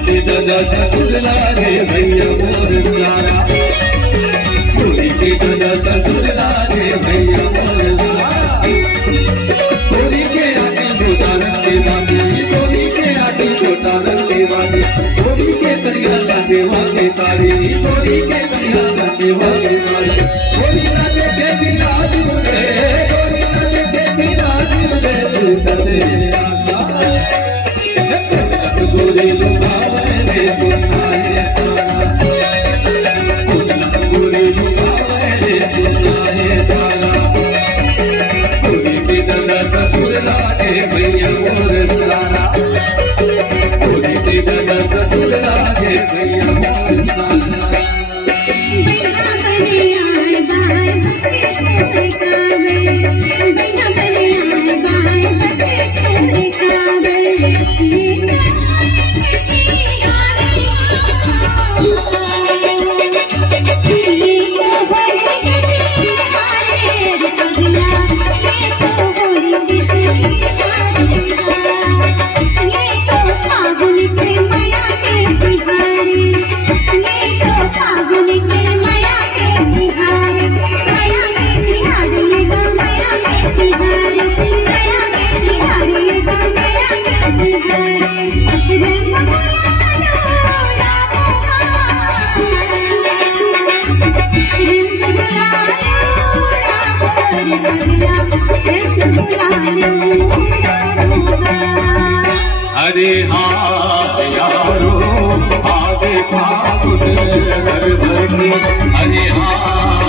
ससुरला रे भैया मोर सारा पूरी के गदा ससुरला रे भैया मोर सारा पूरी के आगे जोतारन के बाबी पूरी के आगे जोतारन के बाबी पूरी के करिया सदेवा के तारी पूरी के करिया सदेवा के तारी पूरी ना देखे विराज मुझे पूरी ना देखे विराज मुझे तू कते आशा गोरे लुकावे रे सुनाए तारा गोरे लुकावे रे सुनाए तारा पूरी के दादा ससुर लागे भैया मोर सारा पूरी के दादा ससुर लागे भैया मोर सारा अरे हाँ यारो आगे फागुन घर भर की अरे हाँ